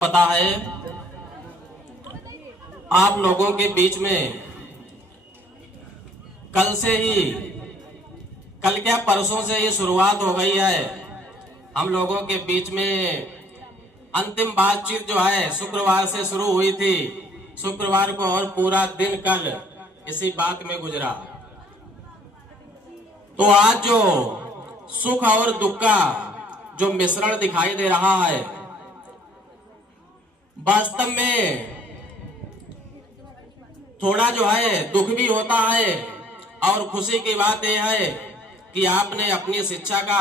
पता है आप लोगों के बीच में कल से ही कल क्या परसों से ही शुरुआत हो गई है। हम लोगों के बीच में अंतिम बातचीत जो है शुक्रवार से शुरू हुई थी। शुक्रवार को और पूरा दिन कल इसी बात में गुजरा। तो आज जो सुख और दुख का जो मिश्रण दिखाई दे रहा है, वास्तव में थोड़ा जो है दुख भी होता है और खुशी की बात यह है कि आपने अपनी शिक्षा का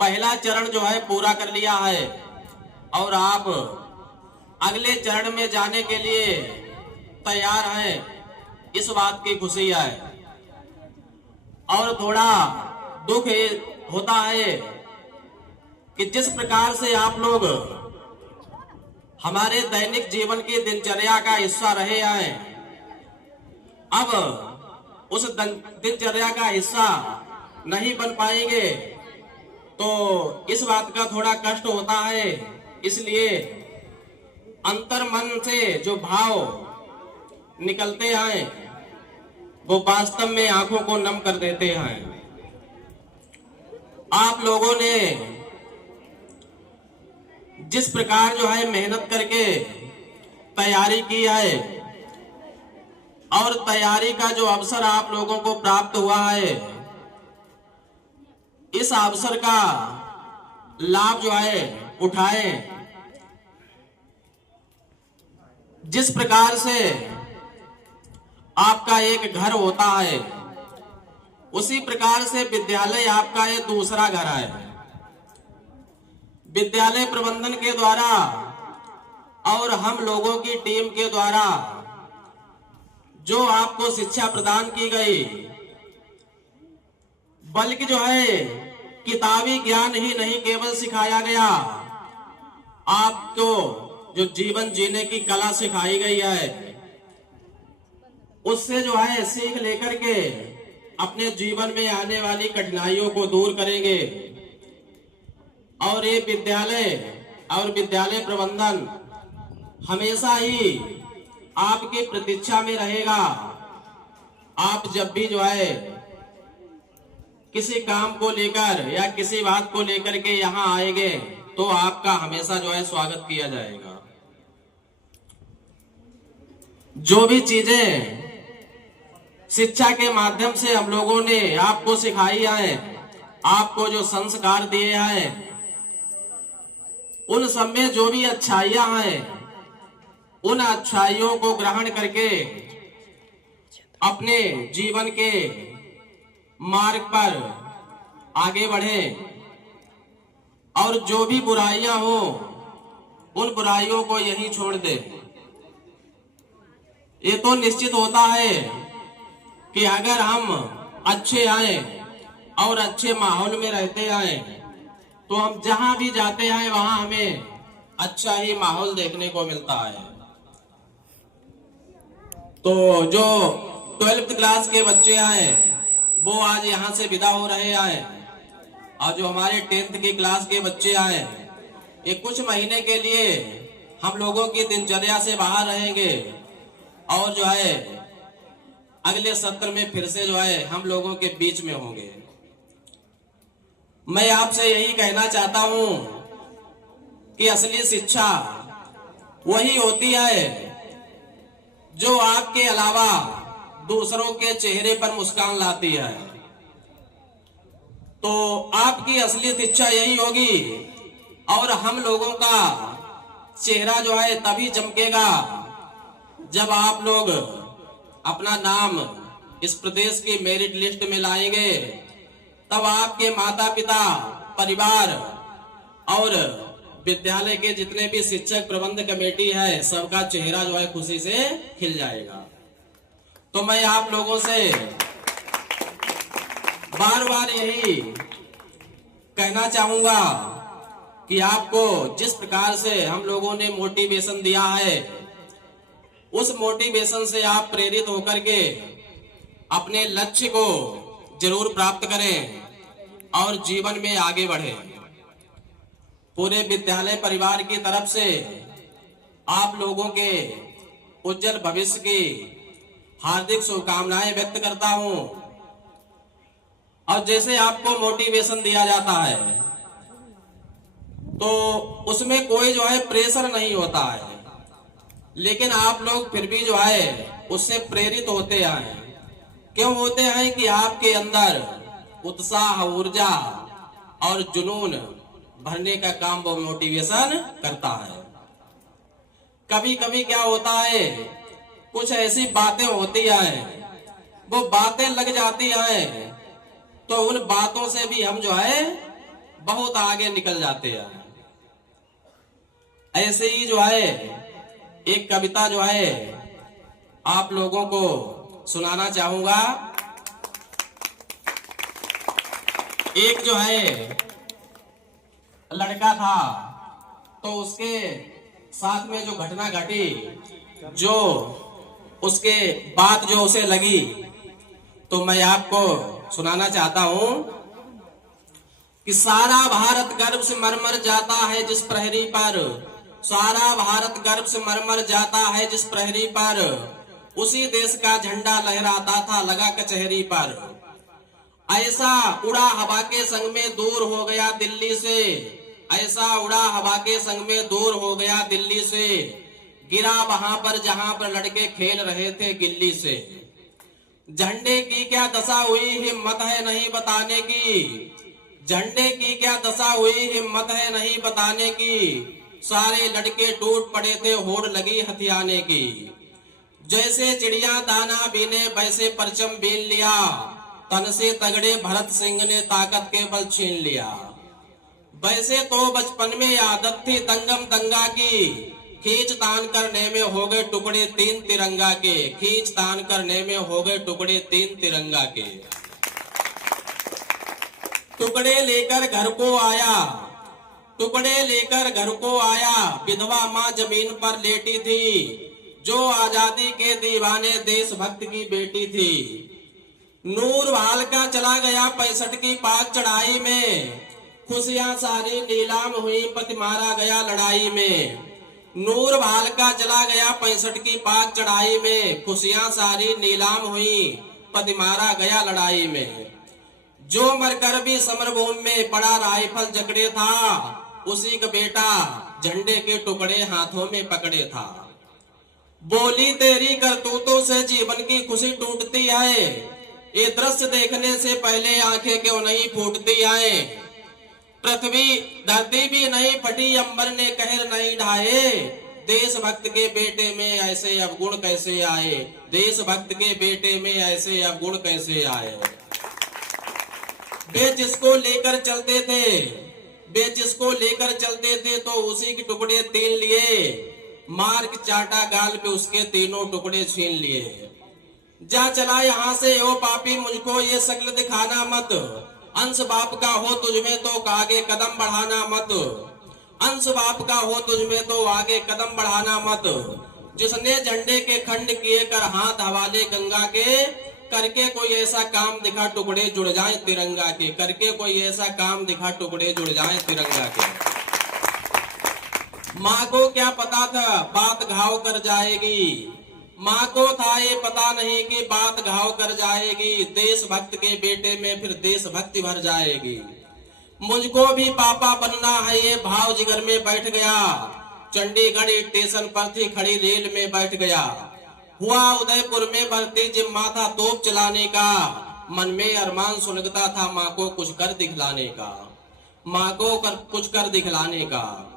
पहला चरण जो है पूरा कर लिया है और आप अगले चरण में जाने के लिए तैयार हैं। इस बात की खुशी है। और थोड़ा दुख होता है कि जिस प्रकार से आप लोग हमारे दैनिक जीवन की दिनचर्या का हिस्सा रहे हैं, अब उस दिनचर्या का हिस्सा नहीं बन पाएंगे तो इस बात का थोड़ा कष्ट होता है। इसलिए अंतर मन से जो भाव निकलते हैं वो वास्तव में आंखों को नम कर देते हैं। आप लोगों ने जिस प्रकार जो है मेहनत करके तैयारी की है और तैयारी का जो अवसर आप लोगों को प्राप्त हुआ है, इस अवसर का लाभ जो है उठाएं। जिस प्रकार से आपका एक घर होता है, उसी प्रकार से विद्यालय आपका एक दूसरा घर है। विद्यालय प्रबंधन के द्वारा और हम लोगों की टीम के द्वारा जो आपको शिक्षा प्रदान की गई, बल्कि जो है किताबी ज्ञान ही नहीं केवल सिखाया गया, आपको जो जीवन जीने की कला सिखाई गई है, उससे जो है सीख लेकर के अपने जीवन में आने वाली कठिनाइयों को दूर करेंगे। और ये विद्यालय और विद्यालय प्रबंधन हमेशा ही आपकी प्रतीक्षा में रहेगा। आप जब भी जो है किसी काम को लेकर या किसी बात को लेकर के यहाँ आएंगे तो आपका हमेशा जो है स्वागत किया जाएगा। जो भी चीजें शिक्षा के माध्यम से हम लोगों ने आपको सिखाई है, आपको जो संस्कार दिए हैं, उन सब में जो भी अच्छाइयां हैं, उन अच्छाइयों को ग्रहण करके अपने जीवन के मार्ग पर आगे बढ़ें और जो भी बुराइयां हो उन बुराइयों को यहीं छोड़ दें। ये तो निश्चित होता है कि अगर हम अच्छे आए और अच्छे माहौल में रहते आए तो हम जहां भी जाते हैं वहां हमें अच्छा ही माहौल देखने को मिलता है। तो जो 12th क्लास के बच्चे आए वो आज यहाँ से विदा हो रहे आए और जो हमारे 10th की क्लास के बच्चे आए ये कुछ महीने के लिए हम लोगों की दिनचर्या से बाहर रहेंगे और जो है अगले सत्र में फिर से जो है हम लोगों के बीच में होंगे। मैं आपसे यही कहना चाहता हूं कि असली शिक्षा वही होती है जो आपके अलावा दूसरों के चेहरे पर मुस्कान लाती है। तो आपकी असली शिक्षा यही होगी और हम लोगों का चेहरा जो है तभी चमकेगा जब आप लोग अपना नाम इस प्रदेश की मेरिट लिस्ट में लाएंगे। तब आपके माता पिता, परिवार और विद्यालय के जितने भी शिक्षक प्रबंध कमेटी है, सबका चेहरा जो है खुशी से खिल जाएगा। तो मैं आप लोगों से बार बार यही कहना चाहूंगा कि आपको जिस प्रकार से हम लोगों ने मोटिवेशन दिया है, उस मोटिवेशन से आप प्रेरित होकर के अपने लक्ष्य को जरूर प्राप्त करें और जीवन में आगे बढ़ें। पूरे विद्यालय परिवार की तरफ से आप लोगों के उज्जवल भविष्य की हार्दिक शुभकामनाएं व्यक्त करता हूं। और जैसे आपको मोटिवेशन दिया जाता है तो उसमें कोई जो है प्रेशर नहीं होता है, लेकिन आप लोग फिर भी जो है उससे प्रेरित होते हैं। क्यों होते हैं कि आपके अंदर उत्साह, ऊर्जा और जुनून भरने का काम वो मोटिवेशन करता है। कभी कभी क्या होता है, कुछ ऐसी बातें होती हैं, वो बातें लग जाती हैं तो उन बातों से भी हम जो है बहुत आगे निकल जाते हैं। ऐसे ही जो है एक कविता जो है आप लोगों को सुनाना चाहूंगा। एक जो है लड़का था, तो उसके साथ में जो घटना घटी, जो उसके बात जो उसे लगी, तो मैं आपको सुनाना चाहता हूं कि सारा भारत गर्व से मरमर जाता है जिस प्रहरी पर, सारा भारत गर्व से मरमर जाता है जिस प्रहरी पर, उसी देश का झंडा लहराता था लगा कचहरी पर। ऐसा उड़ा हवा के संग में दूर हो गया दिल्ली से, ऐसा उड़ा हवा के संग में दूर हो गया दिल्ली से, गिरा वहां पर जहां पर लड़के खेल रहे थे गिल्ली से। झंडे की क्या दशा हुई हिम्मत है नहीं बताने की, झंडे की क्या दशा हुई हिम्मत है नहीं बताने की, सारे लड़के टूट पड़े थे होड़ लगी हथियाने की। जैसे चिड़िया दाना बीने वैसे परचम बीन लिया, तन से तगड़े भरत सिंह ने ताकत के बल छीन लिया। वैसे तो बचपन में आदत थी दंगम दंगा की, खींच तान करने में हो गए टुकड़े 3 तिरंगा के, खींच तान करने में हो गए टुकड़े 3 तिरंगा के। टुकड़े लेकर घर को आया, टुकड़े लेकर घर को आया, विधवा माँ जमीन पर लेटी थी, जो आजादी के दीवाने देशभक्त की बेटी थी। नूर भाल का चला गया 65 की पाक चढ़ाई में, खुशियां सारी नीलाम हुई पति मारा गया लड़ाई में। नूर भाल का चला गया 65 की पाक चढ़ाई में, खुशियां सारी नीलाम हुई पति मारा गया लड़ाई में। जो मरकर भी समरभूमि में पड़ा राइफल जकड़े था, उसी का बेटा झंडे के टुकड़े हाथों में पकड़े था। बोली तेरी करतूतों से जीवन की खुशी टूटती है, ये दृश्य देखने से पहले आंखें क्यों नहीं फूटती आए। पृथ्वी धरती भी नहीं फटी, अंबर ने कहर नहीं ढाए, देशभक्त के बेटे में ऐसे अवगुण कैसे आए, देशभक्त के बेटे में ऐसे अवगुण कैसे आए। वे जिसको लेकर चलते थे, वे जिसको लेकर चलते थे तो उसी के टुकड़े 3 लिए, मार के चाटा गाल पे उसके 3 टुकड़े छीन लिए। जा चला यहाँ से ओ पापी, मुझको ये शक्ल दिखाना मत, अंश बाप का हो तुझमें तो आगे कदम बढ़ाना मत, अंश बाप का हो तुझमें तो आगे कदम बढ़ाना मत। जिसने झंडे के खंड किए कर हाथ हवाले गंगा के, करके कोई ऐसा काम दिखा टुकड़े जुड़ जाएं तिरंगा के, करके कोई ऐसा काम दिखा टुकड़े जुड़ जाएं तिरंगा के। माँ को क्या पता था बात घाव कर जाएगी, माँ को था ये पता नहीं कि बात घाव कर जाएगी, देशभक्त के बेटे में फिर देशभक्ति भर जाएगी। मुझको भी पापा बनना है ये भाव जिगर में बैठ गया, चंडीगढ़ स्टेशन पर थी खड़ी रेल में बैठ गया। हुआ उदयपुर में भर्ती जिम्मा था तोप चलाने का, मन में अरमान सुलगता था माँ को कुछ कर दिखलाने का, माँ को कुछ कर दिखलाने का।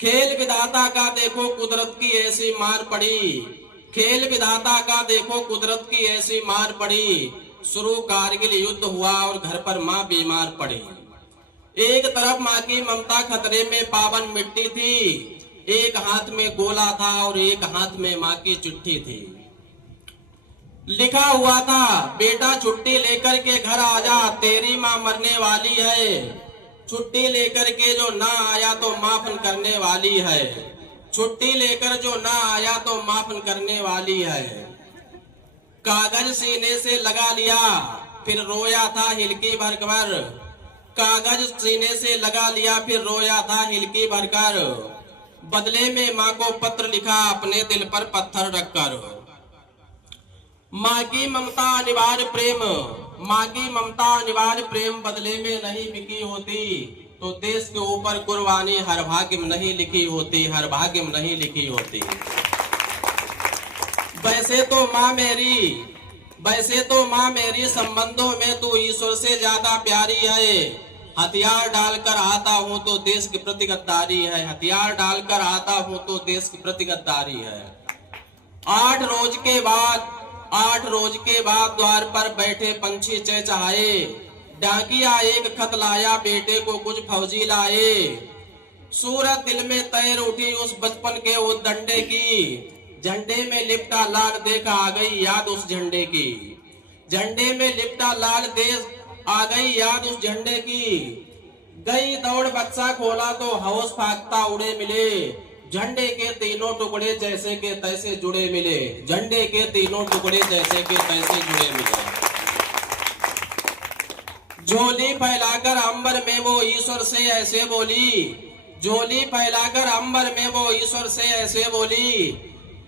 खेल विधाता का देखो कुदरत की ऐसी मार पड़ी, खेल विधाता का देखो कुदरत की ऐसी मार पड़ी। शुरू कारगिल युद्ध हुआ और घर पर माँ बीमार पड़ी। एक तरफ माँ की ममता खतरे में पावन मिट्टी थी, एक हाथ में गोला था और एक हाथ में माँ की चिट्ठी थी। लिखा हुआ था बेटा छुट्टी लेकर के घर आजा, तेरी माँ मरने वाली है। छुट्टी लेकर के जो ना आया तो माफन करने वाली है, छुट्टी लेकर जो ना आया तो माफन करने वाली है। कागज सीने से लगा लिया फिर रोया था हिलकी भरकर, कागज सीने से लगा लिया फिर रोया था हिलकी भरकर। बदले में माँ को पत्र लिखा अपने दिल पर पत्थर रखकर। माँ की ममता अनिवार्य प्रेम, माँ की ममता अनिवार्य प्रेम बदले में नहीं बिकी होती तो देश के ऊपर कुर्बानी हर भाग्य में नहीं लिखी होती, हर भाग्य में नहीं लिखी होती। वैसे तो माँ मेरी संबंधों में तू ईश्वर से ज्यादा प्यारी है। हथियार डालकर आता हूँ तो देश के प्रति गद्दारी है, हथियार डालकर आता हूँ तो देश के प्रति गद्दारी है। 8 रोज के बाद द्वार पर बैठे पंछी चहचहाए। डाकिया एक खत लाया, बेटे को कुछ फौजी लाए। सूरत दिल में तैर उठी उस बचपन के उस डंडे की। झंडे में लिपटा लाल देखा आ गई याद उस झंडे की। झंडे में लिपटा लाल देश आ गई याद उस झंडे की। गई दौड़ बक्सा खोला तो हौस फाकता उड़े मिले। झंडे के तीनों टुकड़े जैसे के तैसे जुड़े मिले। झंडे के तीनों टुकड़े जैसे के तैसे जुड़े मिले। झोली फैलाकर अंबर में वो ईश्वर से ऐसे बोली। झोली फैलाकर अंबर में वो ईश्वर से ऐसे बोली।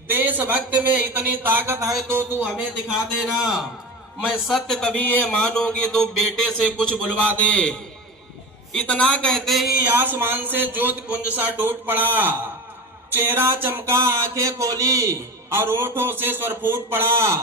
देशभक्त में इतनी ताकत है तो तू हमें दिखा देना। मैं सत्य तभी ये मानूंगी तो बेटे से कुछ बुलवा दे। इतना कहते ही आसमान से ज्योति पुंज सा टूट पड़ा। चेहरा चमका, आंखें खोली और ओठों से स्वर फूट पड़ा।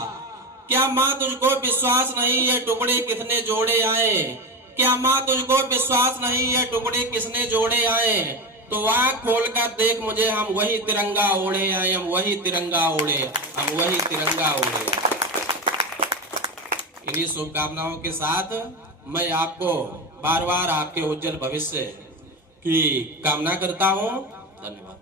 क्या माँ तुझको विश्वास नहीं ये टुकड़े किसने जोड़े आए? क्या माँ तुझको विश्वास नहीं ये टुकड़े किसने जोड़े आए? तो आँख खोलकर देख मुझे, हम वही तिरंगा ओढ़े आए, हम वही तिरंगा ओढ़े, हम वही तिरंगा ओढ़े। इन्हीं शुभकामनाओं के साथ मैं आपको बार बार आपके उज्जवल भविष्य की कामना करता हूँ। धन्यवाद।